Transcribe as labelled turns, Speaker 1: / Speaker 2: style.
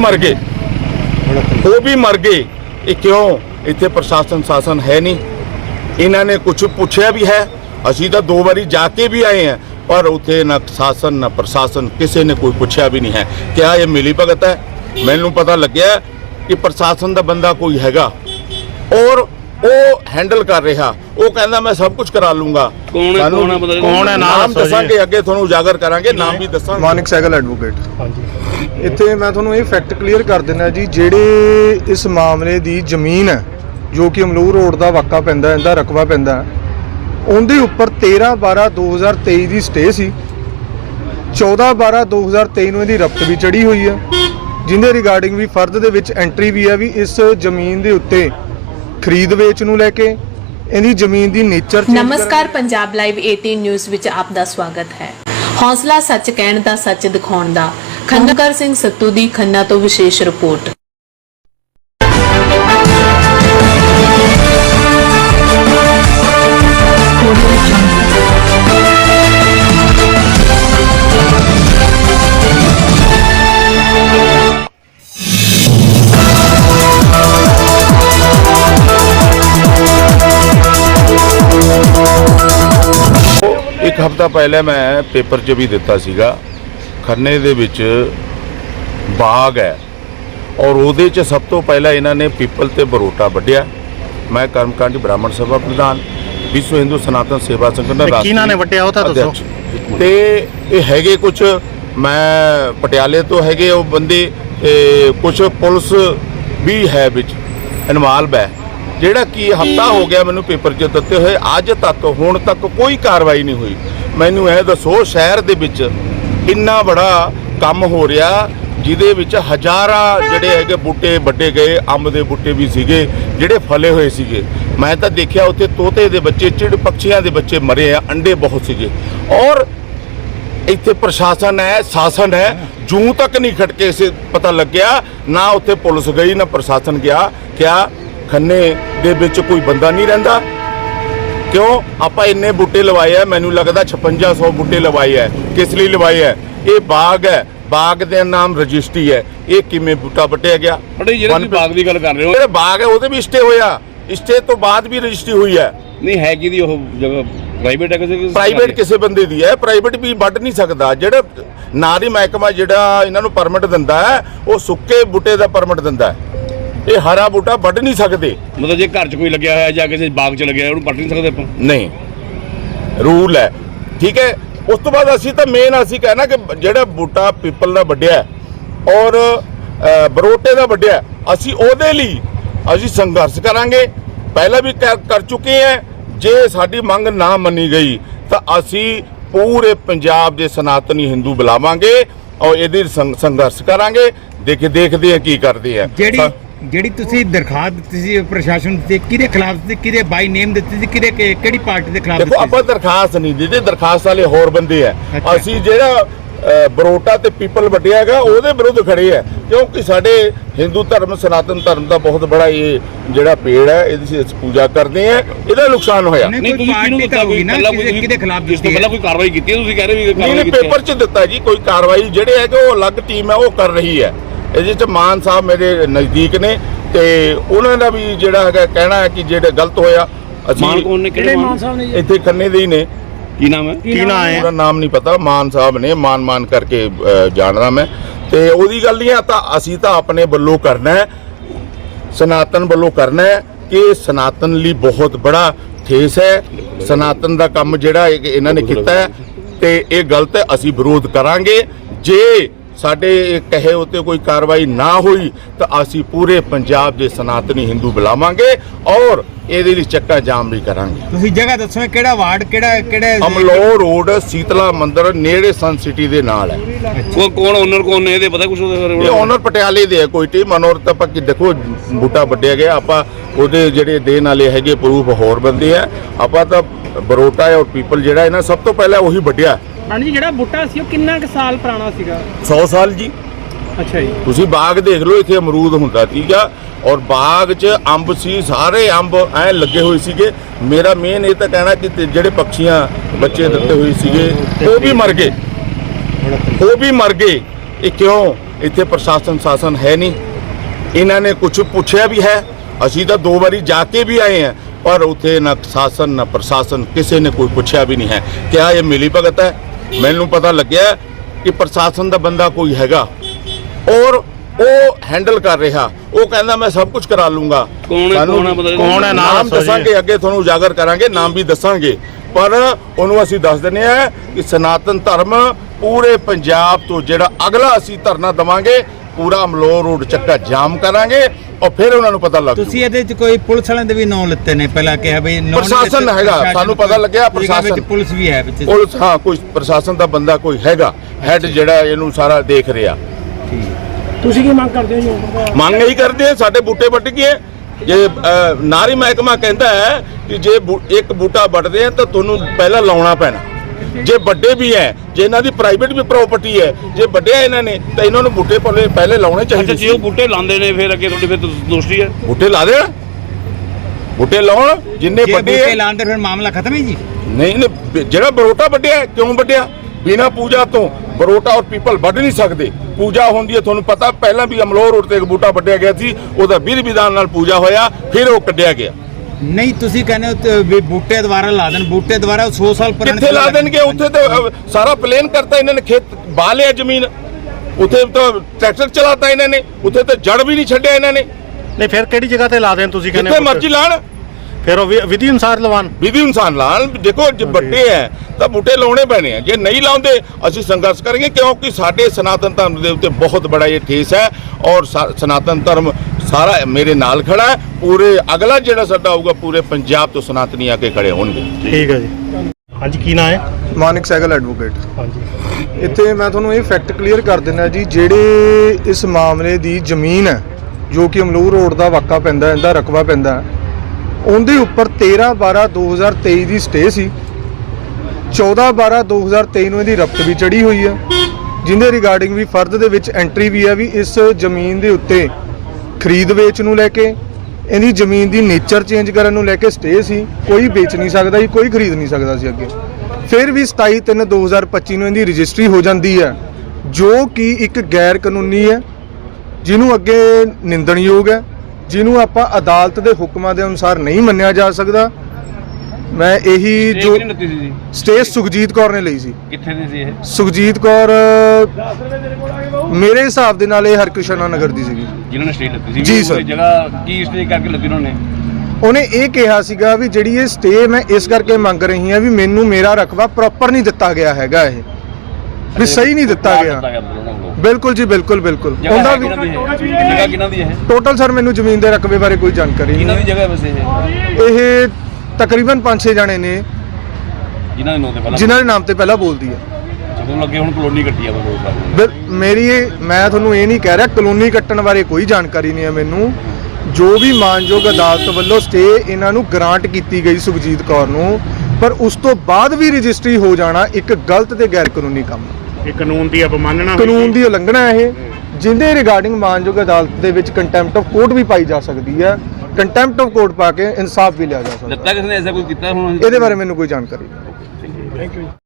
Speaker 1: मर गए, वो भी मर गए। ये क्यों? इत्थे प्रशासन शासन है नहीं। इन्होंने कुछ पूछा भी है, असी तो 2 बारी जाके भी आए हैं, पर उत्थे ना शासन ना प्रशासन किसी ने कोई पूछा भी नहीं है। क्या ये मिली भगत है? मैनू पता लग्या कि प्रशासन का बंदा कोई हैगा और वो हैंडल कर रहा, वो कहना मैं सब कुछ करा लूंगा। कौन है नाम दसांगे, अगे तुहानू उजागर करांगे, नाम भी दसांगे।
Speaker 2: मानिक सैगल एडवोकेट। इत्थे मैं तुहानू ये फैक्ट क्लीयर कर देना जी, ਜਿਹੜੇ इस मामले ਦੀ ਜ਼ਮੀਨ है जो कि अमलूर रोड ਦਾ ਵਾਕਾ ਪੈਂਦਾ, ਇਹਦਾ ਰਕਬਾ ਪੈਂਦਾ, ਉਹਦੇ ਉੱਪਰ 13/12/2023 ਦੀ ਸਟੇ ਸੀ। 14/12/2023 ਨੂੰ ਇਹਦੀ ਰਫਤ ਵੀ ਚੜੀ ਹੋਈ ਹੈ, ਜਿਹਦੇ ਰਿਗਾਰਡਿੰਗ ਵੀ ਫਰਦ ਦੇ ਵਿੱਚ ਐਂਟਰੀ ਵੀ ਹੈ ਵੀ ਇਸ ਜ਼ਮੀਨ ਦੇ ਉੱਤੇ ਖਰੀਦ ਵੇਚ ਨੂੰ ਲੈ ਕੇ ਇਹਦੀ ਜ਼ਮੀਨ ਦੀ ਨੇਚਰ।
Speaker 3: ਨਮਸਕਾਰ, ਪੰਜਾਬ ਲਾਈਵ 18 ਨਿਊਜ਼ ਵਿੱਚ ਆਪ ਦਾ ਸਵਾਗਤ ਹੈ। ਹੌਸਲਾ ਸੱਚ ਕਹਿਣ ਦਾ, ਸੱਚ ਦਿਖਾਉਣ ਦਾ। ਖੰਡਕਰ ਸਿੰਘ ਸੱਤੂ ਦੀ ਖੰਨਾ ਤੋਂ ਵਿਸ਼ੇਸ਼ ਰਿਪੋਰਟ।
Speaker 1: एक हफ्ता पहले मैं पेपर च भी दिता सीगा, खन्ने दे विच बाग है और ਉਹਦੇ ਚ सब तो पहला इन्होंने पीपल ते बरोटा वड्डिया। मैं कर्मकांडी ब्राह्मण सभा प्रधान, विश्व हिंदू सनातन सेवा संगठन ਦਾ अध्यक्ष ਤੇ ਇਹ ਹੈਗੇ ਕੁਝ, ਮੈਂ ਪਟਿਆਲੇ ਤੋਂ ਹੈਗੇ ਉਹ ਬੰਦੇ, ਕੁਝ ਪੁਲਿਸ ਵੀ ਹੈ ਵਿੱਚ ਇਨਵਾਲਵ ਹੈ। ਜਿਹੜਾ ਕਿ ਹਫਤਾ ਹੋ ਗਿਆ ਮੈਨੂੰ ਪੇਪਰ 'ਚ ਦਿੱਤੇ ਹੋਏ, ਅੱਜ ਤੱਕ ਹੁਣ ਤੱਕ ਕੋਈ ਕਾਰਵਾਈ ਨਹੀਂ ਹੋਈ। ਮੈਨੂੰ ਇਹ ਦੱਸੋ, ਸ਼ਹਿਰ ਦੇ ਵਿੱਚ ਇੰਨਾ ਬੜਾ ਕੰਮ ਹੋ ਰਿਹਾ ਜਿਹਦੇ ਵਿੱਚ ਹਜ਼ਾਰਾਂ ਜਿਹੜੇ ਹੈਗੇ ਬੂਟੇ ਵੱਡੇ ਗਏ, ਅੰਬ ਦੇ ਬੂਟੇ ਵੀ ਸੀਗੇ ਜਿਹੜੇ ਫਲੇ ਹੋਏ ਸੀਗੇ। ਮੈਂ ਤਾਂ ਦੇਖਿਆ ਉੱਥੇ ਤੋਤੇ ਦੇ ਬੱਚੇ, ਚਿੜ ਪੰਛੀਆਂ ਦੇ ਬੱਚੇ ਮਰੇ ਆ, ਅੰਡੇ ਬਹੁਤ ਸੀਗੇ। ਔਰ ਇੱਥੇ ਪ੍ਰਸ਼ਾਸਨ ਹੈ, ਸ਼ਾਸਨ ਹੈ, ਜੂੰ ਤੱਕ ਨਹੀਂ ਖਟਕੇ ਸੇ ਪਤਾ ਲੱਗਿਆ, ਨਾ ਉੱਥੇ ਪੁਲਿਸ ਗਈ ਨਾ ਪ੍ਰਸ਼ਾਸਨ ਗਿਆ। ਕਿਆ ਖੰਨੇ ਦੇ ਵਿੱਚ ਕੋਈ ਬੰਦਾ ਨਹੀਂ ਰਹਿੰਦਾ? ਕਿਉਂ ਆਪਾਂ ਇੰਨੇ ਬੂਟੇ ਲਵਾਏ ਆ? ਮੈਨੂੰ ਲੱਗਦਾ 5600 ਬੂਟੇ ਲਵਾਏ ਆ। ਕਿਸ ਲਈ ਲਵਾਏ ਆ? ਇਹ ਬਾਗ ਹੈ, ਬਾਗ ਦੇ ਨਾਮ ਰਜਿਸਟਰੀ ਹੈ। ਇਹ ਕਿਵੇਂ ਬੂਟਾ ਵੱਟਿਆ ਗਿਆ?
Speaker 4: ਜਿਹੜੇ ਬਾਗ ਦੀ ਗੱਲ ਕਰ ਰਹੇ ਹੋ,
Speaker 1: ਜਿਹੜੇ ਬਾਗ ਹੈ ਉਹਦੇ ਵੀ ਸਟੇ ਹੋਇਆ, ਸਟੇ ਤੋਂ ਬਾਅਦ ਵੀ ਰਜਿਸਟਰੀ ਹੋਈ ਹੈ।
Speaker 4: ਨਹੀਂ ਹੈ ਕਿਹਦੀ ਉਹ ਜਗ੍ਹਾ? ਪ੍ਰਾਈਵੇਟ ਹੈ ਕਿਸੇ?
Speaker 1: ਪ੍ਰਾਈਵੇਟ ਕਿਸੇ ਬੰਦੇ ਦੀ ਹੈ, ਪ੍ਰਾਈਵੇਟ ਵੀ ਵੱਢ ਨਹੀਂ ਸਕਦਾ। ਜਿਹੜਾ ਨਾਰੀ ਮਹਿਕਮਾ ਜਿਹੜਾ ਇਹਨਾਂ ਨੂੰ ਪਰਮਿਟ ਦਿੰਦਾ ਹੈ, ਉਹ ਸੁੱਕੇ ਬੂਟੇ ਦਾ ਪਰਮਿਟ ਦਿੰਦਾ ਹੈ। ਇਹ ਹਰਾ ਬੂਟਾ ਵੱਢ ਨਹੀਂ ਸਕਦੇ।
Speaker 4: ਮਤਲਬ ਜੇ ਘਰ 'ਚ ਕੋਈ ਲੱਗਿਆ ਹੋਇਆ ਜਾਂ ਕਿਸੇ ਬਾਗ 'ਚ ਲੱਗਿਆ ਉਹਨੂੰ ਪੱਟ ਨਹੀਂ ਸਕਦੇ ਆਪਾਂ?
Speaker 1: ਨਹੀਂ, ਰੂਲ ਹੈ, ਠੀਕ ਹੈ। ਉਸ ਤੋਂ ਬਾਅਦ ਅਸੀਂ ਤਾਂ ਮੇਨ ਅਸੀਂ ਕਹਿਣਾ ਕਿ ਜਿਹੜਾ ਬੂਟਾ ਪੀਪਲ ਦਾ ਵੱਢਿਆ ਔਰ ਬਰੋਟੇ ਦਾ ਵੱਢਿਆ, ਅਸੀਂ ਉਹਦੇ ਲਈ ਅਸੀਂ ਸੰਘਰਸ਼ ਕਰਾਂਗੇ। ਪਹਿਲਾਂ ਵੀ ਕਰ ਚੁੱਕੇ ਹਾਂ। ਜੇ ਸਾਡੀ ਮੰਗ ਨਾ ਮੰਨੀ ਗਈ ਤਾਂ ਅਸੀਂ ਪੂਰੇ ਪੰਜਾਬ ਦੇ ਸਨਾਤਨੀ ਹਿੰਦੂ ਬੁਲਾਵਾਂਗੇ ਔਰ ਇਹਦੀ ਸੰਘਰਸ਼ ਕਰਾਂਗੇ। ਦੇਖਦੇ ਆ ਕੀ ਕਰਦੇ ਆ।
Speaker 5: ਜਿਹੜੀ ਤੁਸੀਂ ਦਰਖਾਸਤ ਦਿੱਤੀ ਸੀ ਪ੍ਰਸ਼ਾਸਨ ਤੇ, ਕਿਹਦੇ ਖਿਲਾਫ ਦਿੱਤੀ, ਕਿਹਦੇ ਬਾਈ ਨੇਮ ਦਿੱਤੀ ਸੀ, ਕਿਹੜੀ ਪਾਰਟੀ ਦੇ ਖਿਲਾਫ ਦਿੱਤੀ?
Speaker 1: ਦੇਖੋ, ਆਪਾਂ ਦਰਖਾਸਤ ਨਹੀਂ ਦਿੱਤੀ, ਦਰਖਾਸਤ ਵਾਲੇ ਹੋਰ ਬੰਦੇ ਆ। ਅਸੀਂ ਜਿਹੜਾ ਬਰੋਟਾ ਤੇ ਪੀਪਲ ਵੱਢਿਆ ਹੈਗਾ ਉਹਦੇ ਵਿਰੁੱਧ ਖੜੇ ਆ, ਕਿਉਂਕਿ ਸਾਡੇ ਹਿੰਦੂ ਧਰਮ ਸਨਾਤਨ ਧਰਮ ਦਾ ਬਹੁਤ ਬੜਾ ਇਹ ਜਿਹੜਾ ਪੇੜ ਹੈ ਇਹਦੀ ਅਸੀਂ ਪੂਜਾ ਕਰਦੇ ਆ, ਇਹਦਾ ਨੁਕਸਾਨ ਹੋਇਆ।
Speaker 4: ਨਹੀਂ, ਤੁਸੀਂ ਕਿਹਨੂੰ ਦਿੱਤਾ? ਕੋਈ
Speaker 5: ਕਿਹਦੇ ਖਿਲਾਫ ਦਿੱਤੀ?
Speaker 4: ਪਹਿਲਾਂ ਕੋਈ ਕਾਰਵਾਈ ਕੀਤੀ? ਤੁਸੀਂ ਕਹਿ ਰਹੇ ਵੀ
Speaker 1: ਨਹੀਂ, ਪੇਪਰ 'ਚ ਦਿੱਤਾ ਜੀ। ਕੋਈ ਕਾਰਵਾਈ ਜਿਹੜੇ ਹੈਗੇ ਉਹ ਅਲੱਗ ਟੀਮ ਹੈ ਉਹ ਕਰ ਰਹੀ ਹੈ। ਇਹਦੇ 'ਚ ਮਾਨ ਸਾਹਿਬ ਮੇਰੇ ਨਜ਼ਦੀਕ ਨੇ ਤੇ ਉਹਨਾਂ ਦਾ ਵੀ ਜਿਹੜਾ ਹੈਗਾ ਕਹਿਣਾ ਹੈ ਕਿ ਜਿਹੜੇ ਗਲਤ ਹੋਇਆ। ਅਸੀਂ
Speaker 4: ਮਾਨ ਕੌਣ ਨੇ? ਕਿਹੜੇ ਮਾਨ ਸਾਹਿਬ ਨੇ?
Speaker 1: ਇੱਥੇ ਖੰਨੇ ਦੇ ਹੀ ਨੇ।
Speaker 4: ਕੀ ਨਾਮ ਹੈ?
Speaker 1: ਉਹਦਾ ਨਾਮ ਨਹੀਂ ਪਤਾ। ਮਾਨ ਸਾਹਿਬ ਨੇ, ਮਾਨ ਕਰਕੇ ਜਾਣਦਾ ਮੈਂ। ਤੇ ਉਹਦੀ ਗੱਲ ਨਹੀਂ ਆ, ਤਾਂ ਅਸੀਂ ਤਾਂ ਆਪਣੇ ਵੱਲੋਂ ਕਰਨਾ ਹੈ, ਸਨਾਤਨ ਵੱਲੋਂ ਕਰਨਾ ਹੈ ਕਿ ਸਨਾਤਨ ਲਈ ਬਹੁਤ ਬੜਾ ਠੇਸ ਹੈ। ਸਨਾਤਨ ਦਾ ਕੰਮ ਜਿਹੜਾ ਇਹਨਾਂ ਨੇ ਕੀਤਾ ਹੈ ਤੇ ਇਹ ਗਲਤ ਹੈ, ਅਸੀਂ ਵਿਰੋਧ ਕਰਾਂਗੇ। ਜੇ ਸਾਡੇ ਕਹੇ ਉੱਤੇ ਕੋਈ ਕਾਰਵਾਈ ਨਾ ਹੋਈ ਤਾਂ ਅਸੀਂ ਪੂਰੇ ਪੰਜਾਬ ਦੇ ਸਨਾਤਨੀ ਹਿੰਦੂ ਬੁਲਾਵਾਂਗੇ ਔਰ ਇਹਦੇ ਲਈ ਚੱਕਾ ਜਾਮ ਵੀ ਕਰਾਂਗੇ।
Speaker 5: ਤੁਸੀਂ ਜਗ੍ਹਾ ਦੱਸੋ, ਕਿਹੜਾ ਵਾਰਡ, ਕਿਹੜਾ?
Speaker 1: ਅਮਲੋਹ ਰੋਡ, ਸੀਤਲਾ ਮੰਦਿਰ ਨੇੜੇ ਸਨ ਸਿਟੀ ਦੇ ਨਾਲ ਹੈ।
Speaker 4: ਕੌਣ ਓਨਰ ਕੌਣ ਨੇ? ਇਹਦੇ ਪਤਾ ਕੁਝ?
Speaker 1: ਇਹ ਓਨਰ ਪਟਿਆਲੇ ਦੇ ਹੈ ਕੋਈ ਟੀਮ। ਮਨੋਰ ਤਾਂ ਆਪਾਂ ਦੇਖੋ ਬੂਟਾ ਵੱਢਿਆ ਗਿਆ, ਆਪਾਂ ਉਹਦੇ ਜਿਹੜੇ ਦੇਣ ਵਾਲੇ ਹੈਗੇ ਪ੍ਰੂਫ ਹੋਰ ਬੰਦੇ ਆ। ਆਪਾਂ ਤਾਂ ਬਰੋਟਾ ਔਰ ਪੀਪਲ ਜਿਹੜਾ ਇਹਨਾਂ ਸਭ ਤੋਂ ਪਹਿਲਾਂ ਉਹੀ ਵੱਢਿਆ।
Speaker 6: ਜੀ ਜਿਹੜਾ ਬੂਟਾ ਸੀ ਉਹ ਕਿੰਨਾ ਕੁ ਸਾਲ ਪੁਰਾਣਾ ਸੀਗਾ?
Speaker 1: 100 ਸਾਲ ਜੀ।
Speaker 6: ਅੱਛਾ ਜੀ।
Speaker 1: ਤੁਸੀਂ ਬਾਗ ਦੇਖ ਲਓ, ਇੱਥੇ ਅਮਰੂਦ ਹੁੰਦਾ ਸੀਗਾ ਔਰ ਬਾਗ 'ਚ ਅੰਬ ਸੀ, ਸਾਰੇ ਅੰਬ ਐ ਲੱਗੇ ਹੋਏ ਸੀਗੇ। ਮੇਰਾ ਮੇਨ ਇਹ ਤਾਂ ਕਹਿਣਾ ਕਿ ਜਿਹੜੇ ਪੰਛੀਆਂ ਬੱਚੇ ਦਿੱਤੇ ਹੋਏ ਸੀਗੇ ਉਹ ਵੀ ਮਰ ਗਏ, ਉਹ ਵੀ ਮਰ ਗਏ। ਇਹ ਕਿਉਂ? ਇੱਥੇ ਪ੍ਰਸ਼ਾਸਨ ਸ਼ਾਸਨ ਹੈ ਨਹੀਂ। ਇਹਨਾਂ ਨੇ ਕੁਝ ਪੁੱਛਿਆ ਵੀ ਹੈ, ਅਸੀਂ ਤਾਂ 2 ਵਾਰੀ ਜਾ ਕੇ ਵੀ ਆਏ हैं, पर ਉੱਥੇ ਨਾ ਸ਼ਾਸਨ ਨਾ ਪ੍ਰਸ਼ਾਸਨ ਕਿਸੇ ਨੇ ਕੋਈ ਪੁੱਛਿਆ ਵੀ ਨਹੀਂ ਹੈ। ਕਿਆ ਇਹ ਮਿਲੀ ਭਗਤ ਹੈ? ਮੈਨੂੰ ਪਤਾ ਲੱਗਿਆ ਕਿ ਪ੍ਰਸ਼ਾਸਨ ਦਾ ਬੰਦਾ ਕੋਈ ਹੈਗਾ ਔਰ ਉਹ ਹੈਂਡਲ ਕਰ ਰਿਹਾ। ਉਹ ਕਹਿੰਦਾ ਮੈਂ ਸਭ ਕੁਝ ਕਰਾ ਲੂੰਗਾ।
Speaker 4: ਕੌਣ ਹੈ
Speaker 1: ਨਾਮ ਦੱਸਾਂਗੇ, ਅੱਗੇ ਤੁਹਾਨੂੰ ਉਜਾਗਰ ਕਰਾਂਗੇ, ਨਾਮ ਵੀ ਦੱਸਾਂਗੇ, ਪਰ ਉਹਨੂੰ ਅਸੀਂ ਦੱਸ ਦਿੰਦੇ ਆ ਕਿ ਸਨਾਤਨ ਧਰਮ ਪੂਰੇ ਪੰਜਾਬ ਤੋਂ ਜਿਹੜਾ ਅਗਲਾ ਅਸੀਂ ਧਰਨਾ ਦੇਵਾਂਗੇ, ਪੂਰਾ ਅਮਲੋਹ ਰੋਡ ਚੱਕਾ ਜਾਮ ਕਰਾਂਗੇ ਔਰ ਫਿਰ ਉਹਨਾਂ ਨੂੰ ਪਤਾ ਲੱਗ ਜੂ।
Speaker 5: ਤੁਸੀਂ ਇਹਦੇ ਚ ਕੋਈ ਪੁਲਿਸ ਵਾਲਿਆਂ ਦੇ ਵੀ ਨਾਂ ਲਿੱਤੇ ਨੇ, ਪਹਿਲਾਂ ਕਿਹਾ ਬਈ
Speaker 1: ਪ੍ਰਸ਼ਾਸਨ ਹੈਗਾ, ਸਾਨੂੰ ਪਤਾ ਲੱਗਿਆ ਪ੍ਰਸ਼ਾਸਨ,
Speaker 5: ਪੁਲਿਸ ਵੀ ਹੈ ਵਿੱਚ।
Speaker 1: ਪੁਲਿਸ ਹਾਂ, ਕੋਈ ਪ੍ਰਸ਼ਾਸਨ ਦਾ ਬੰਦਾ ਕੋਈ ਹੈਗਾ, ਹੈਡ ਜਿਹੜਾ ਇਹਨੂੰ ਸਾਰਾ ਦੇਖ ਰਿਹਾ।
Speaker 6: ਤੁਸੀਂ ਕੀ ਮੰਗ ਕਰਦੇ ਹੋ ਜੀ?
Speaker 1: ਮੰਗ ਇਹੀ ਕਰਦੇ ਆ, ਸਾਡੇ ਬੂਟੇ ਵੱਢ ਗਏ। ਜੇ ਨਾਰੀ ਮਹਿਕਮਾ ਕਹਿੰਦਾ ਹੈ ਕਿ ਜੇ ਇੱਕ ਬੂਟਾ ਵੱਢਦੇ ਆ ਤਾਂ ਤੁਹਾਨੂੰ ਪਹਿਲਾਂ ਲਾਉਣਾ ਪੈਣਾ। ਜੇ ਵੱਡੇ ਵੀ ਹੈ, ਜੇ ਇਹਨਾਂ ਦੀ ਪ੍ਰਾਈਵੇਟ ਵੀ ਪ੍ਰਾਪਰਟੀ ਹੈ, ਜੇ ਵੱਡਿਆ ਇਹਨਾਂ ਨੇ ਤਾਂ ਇਹਨਾਂ ਨੂੰ ਬੂਟੇ ਪਹਿਲੇ ਲਾਉਣੇ ਚਾਹੀਦੇ।
Speaker 4: ਜੇ ਉਹ ਬੂਟੇ ਲਾਉਂਦੇ ਨੇ ਫਿਰ ਅੱਗੇ ਤੁਹਾਡੀ ਫਿਰ ਦੋਸਤੀ ਹੈ।
Speaker 1: ਬੂਟੇ ਲਾ ਦੇਣ, ਬੂਟੇ ਲਾਉਣ ਜਿੰਨੇ ਵੱਡੇ
Speaker 5: ਬੂਟੇ ਲਾਉਂਦੇ ਫਿਰ ਮਾਮਲਾ ਖਤਮ ਹੈ ਜੀ।
Speaker 1: ਨਹੀਂ, ਜਿਹੜਾ ਬਰੋਟਾ ਵੱਡਿਆ ਕਿਉਂ ਵੱਡਿਆ? ਬਿਨਾਂ ਪੂਜਾ ਤੋਂ ਬਰੋਟਾ ਔਰ ਪੀਪਲ ਵੱਢ ਨਹੀਂ ਸਕਦੇ। ਪੂਜਾ ਹੁੰਦੀ ਹੈ, ਤੁਹਾਨੂੰ ਪਤਾ ਪਹਿਲਾਂ ਵੀ ਅਮਲੋਹ ਰੋਡ ਤੇ ਇੱਕ ਬੂਟਾ ਵੱਢਿਆ ਗਿਆ ਸੀ, ਉਹਦਾ ਵਿਧੀ ਵਿਧਾਨ ਨਾਲ ਪੂਜਾ ਹੋਇਆ, ਫਿਰ ਉਹ ਕੱਢਿਆ ਗਿਆ।
Speaker 5: ਨਹੀਂ, ਤੁਸੀਂ ਕਹਿੰਦੇ ਹੋ ਵੀ ਬੂਟੇ ਦੁਆਰਾ ਲਾ ਦੇਣ, ਬੂਟੇ ਦੁਆਰਾ 100 ਸਾਲ ਪੁਰਾਣੇ
Speaker 1: ਕਿੱਥੇ ਲਾ ਦੇਣਗੇ? ਉੱਥੇ ਤਾਂ ਸਾਰਾ ਪਲੇਨ ਕਰਤਾ ਇਹਨਾਂ ਨੇ, ਖੇਤ ਬਾਹ ਲਿਆ ਜ਼ਮੀਨ, ਉੱਥੇ ਤਾਂ ਟਰੈਕਟਰ ਚਲਾਤਾ ਇਹਨਾਂ ਨੇ, ਉੱਥੇ ਤਾਂ ਜੜ ਵੀ ਨਹੀਂ ਛੱਡਿਆ ਇਹਨਾਂ ਨੇ।
Speaker 7: ਨਹੀਂ ਫਿਰ ਕਿਹੜੀ ਜਗ੍ਹਾ ਤੇ ਲਾ ਦੇਣ ਤੁਸੀਂ ਕਹਿੰਦੇ?
Speaker 1: ਜਿੱਥੇ ਮਰਜ਼ੀ ਲਾਣ,
Speaker 7: ਫਿਰ ਉਹ ਵਿਧੀ ਅਨੁਸਾਰ ਲਵਾਨ।
Speaker 1: ਵਿਧੀ ਇਨਸਾਨ ਲਾਣ। ਦੇਖੋ ਜੇ ਵੱਡੇ ਹੈ ਤਾਂ ਬੂਟੇ ਲਾਉਣੇ ਪੈਣੇ ਆ, ਜੇ ਨਹੀਂ ਲਾਉਂਦੇ ਅਸੀਂ ਸੰਘਰਸ਼ ਕਰਾਂਗੇ, ਕਿਉਂਕਿ ਸਾਡੇ ਸਨਾਤਨ ਧਰਮ ਦੇ ਉੱਤੇ ਬਹੁਤ ਬੜਾ ਇਹ ਠੇਸ ਹੈ ਔਰ ਸਨਾਤਨ ਧਰਮ ਸਾਰਾ ਮੇਰੇ ਨਾਲ ਖੜਾ ਹੈ। ਪੂਰੇ ਅਗਲਾ ਜਿਹੜਾ ਸਾਡਾ ਆਊਗਾ, ਪੂਰੇ ਪੰਜਾਬ ਤੋਂ ਸਨਾਤਨੀ ਆ ਕੇ ਖੜੇ ਹੋਣਗੇ।
Speaker 7: ਠੀਕ ਹੈ ਜੀ। ਹਾਂਜੀ, ਕੀ ਨਾਂ ਹੈ?
Speaker 2: ਮਾਨਿਕ ਸਹਿਗਲ ਐਡਵੋਕੇਟ।
Speaker 7: ਹਾਂਜੀ,
Speaker 2: ਇੱਥੇ ਮੈਂ ਤੁਹਾਨੂੰ ਇਹ ਫੈਕਟ ਕਲੀਅਰ ਕਰ ਦਿੰਦਾ ਜੀ, ਜਿਹੜੇ ਇਸ ਮਾਮਲੇ ਦੀ ਜ਼ਮੀਨ ਹੈ ਜੋ ਕਿ ਅਮਲੂਰ ਰੋਡ ਦਾ ਵਾਕਾ ਪੈਂਦਾ, ਇਹਦਾ ਰਕਬਾ ਪੈਂਦਾ, ਉਹਦੇ ਉੱਪਰ 13/12/2023 ਦੀ ਸਟੇ ਸੀ। 14/12/2023 ਨੂੰ ਇਹਦੀ ਰਫਤ ਵੀ ਚੜੀ ਹੋਈ ਹੈ, ਜਿਹਦੇ ਰਿਗਾਰਡਿੰਗ ਵੀ ਫਰਦ ਦੇ ਵਿੱਚ ਐਂਟਰੀ ਵੀ ਹੈ ਵੀ ਇਸ ਜ਼ਮੀਨ ਦੇ ਉੱਤੇ ਖਰੀਦ ਵੇਚ ਨੂੰ ਲੈ ਕੇ, ਇਹਦੀ ਜ਼ਮੀਨ ਦੀ ਨੇਚਰ ਚੇਂਜ ਕਰਨ ਨੂੰ ਲੈ ਕੇ ਸਟੇ ਸੀ। ਕੋਈ ਵੇਚ ਨਹੀਂ ਸਕਦਾ ਸੀ, ਕੋਈ ਖਰੀਦ ਨਹੀਂ ਸਕਦਾ ਸੀ ਅੱਗੇ। ਫਿਰ ਵੀ 27/3/2025 ਨੂੰ ਇਹਦੀ ਰਜਿਸਟਰੀ ਹੋ ਜਾਂਦੀ ਹੈ, ਜੋ ਕਿ ਇੱਕ ਗੈਰ ਕਾਨੂੰਨੀ ਹੈ, ਜਿਹਨੂੰ ਅੱਗੇ ਨਿੰਦਣਯੋਗ ਹੈ, ਜਿਹਨੂੰ ਆਪਾਂ ਅਦਾਲਤ ਦੇ ਹੁਕਮਾਂ ਦੇ ਅਨੁਸਾਰ ਨਹੀਂ ਮੰਨਿਆ ਜਾ ਸਕਦਾ। ਮੈਂ ਇਹੀ ਜੋ ਸਟੇ ਸੁਖਜੀਤ ਕੌਰ ਨੇ ਲਈ ਸੀ।
Speaker 4: ਕਿੱਥੇ ਦੀ ਸੀ ਇਹ?
Speaker 2: ਸੁਖਜੀਤ ਕੌਰ ਮੇਰੇ ਹਿਸਾਬ ਦੇ ਨਾਲ ਇਹ ਹਰਕ੍ਰਿਸ਼ਨਾ ਨਗਰ ਦੀ ਸੀਗੀ।
Speaker 4: ਜਿਨ੍ਹਾਂ ਨੇ ਸਟੇ ਲੱਗੀ ਸੀ
Speaker 2: ਜੀ ਸਰ।
Speaker 4: ਜਗ੍ਹਾ ਕੀ ਸਟੇ ਕਰਕੇ ਲੱਗੀ ਉਹਨਾਂ ਨੇ?
Speaker 2: ਉਹਨੇ ਇਹ ਕਿਹਾ ਸੀਗਾ ਵੀ ਜਿਹੜੀ ਇਹ ਸਟੇ ਮੈਂ ਇਸ ਕਰਕੇ ਮੰਗ ਰਹੀ ਹਾਂ ਵੀ ਮੈਨੂੰ ਮੇਰਾ ਰਕਬਾ ਪ੍ਰੋਪਰ ਨਹੀਂ ਦਿੱਤਾ ਗਿਆ ਹੈਗਾ, ਇਹ ਵੀ ਸਹੀ ਨਹੀਂ ਦਿੱਤਾ ਗਿਆ। ਬਿਲਕੁਲ ਜੀ, ਬਿਲਕੁਲ ਬਿਲਕੁਲ। ਉਹਦਾ ਵੀ
Speaker 4: ਜਗ੍ਹਾ ਕਿਹਨਾਂ ਦੀ ਹੈ
Speaker 2: ਟੋਟਲ ਸਰ ਮੈਨੂੰ ਜ਼ਮੀਨ ਦੇ ਰਕਬੇ ਬਾਰੇ ਕੋਈ ਜਾਣਕਾਰੀ
Speaker 4: ਕਿਹਨਾਂ ਦੀ
Speaker 2: ਨਹੀਂ।
Speaker 4: ਜਗ੍ਹਾ ਵੈਸੇ
Speaker 2: ਇਹ ਤਕਰੀਬਨ 5-6 ਜਣੇ ਨੇ
Speaker 4: ਜਿਨ੍ਹਾਂ ਦੇ ਨਾਂ ਤੇ ਪਹਿਲਾਂ
Speaker 2: ਜਿਨ੍ਹਾਂ ਦੇ ਨਾਮ ਤੇ ਪਹਿਲਾਂ ਬੋਲਦੀ ਹੈ।
Speaker 4: ਜਦੋਂ ਲੱਗੇ ਹੁਣ ਕਲੋਨੀ ਕੱਟੀ ਆ ਉਹ
Speaker 2: ਮੈਂ ਤੁਹਾਨੂੰ ਇਹ ਨਹੀਂ ਕਹਿ ਰਿਹਾ ਕਲੋਨੀ ਕੱਟਣ ਬਾਰੇ ਕੋਈ ਜਾਣਕਾਰੀ ਨਹੀਂ ਹੈ ਮੈਨੂੰ। ਜੋ ਵੀ ਮਾਨਯੋਗ ਅਦਾਲਤ ਵੱਲੋਂ ਸਟੇ ਇਹਨਾਂ ਨੂੰ ਗ੍ਰਾਂਟ ਕੀਤੀ ਗਈ ਸੁਖਜੀਤ ਕੌਰ ਨੂੰ, ਪਰ ਉਸ ਤੋਂ ਬਾਅਦ ਵੀ ਰਜਿਸਟਰੀ ਹੋ ਜਾਣਾ ਇੱਕ ਗਲਤ ਤੇ ਗੈਰ ਕਾਨੂੰਨੀ ਕੰਮ ਹੈ।
Speaker 7: ਇਹ ਕਾਨੂੰਨ ਦੀ ਅਵਮਾਨਨਾ,
Speaker 2: ਕਾਨੂੰਨ ਦੀ ਉਲੰਘਣਾ ਹੈ ਇਹ, ਜਿਹਦੇ ਰਿਗਾਰਡਿੰਗ ਮਾਨਯੋਗ ਅਦਾਲਤ ਦੇ ਵਿੱਚ ਕੰਟੈਂਪਟ ਆਫ ਕੋਰਟ ਵੀ ਪਾਈ ਜਾ ਸਕਦੀ ਹੈ। ਕੰਟੈਂਪਟ ਆਫ ਕੋਰਟ ਪਾ ਕੇ ਇਨਸਾਫ ਵੀ ਲਿਆ ਜਾ ਸਕਦਾ।
Speaker 4: ਲੱਤਾ ਕਿਸ ਨੇ ਐਸਾ ਕੋਈ ਕੀਤਾ ਹੁਣ?
Speaker 2: ਇਹਦੇ ਬਾਰੇ ਮੈਨੂੰ ਕੋਈ ਜਾਣਕਾਰੀ ਨਹੀਂ।
Speaker 7: Thank you.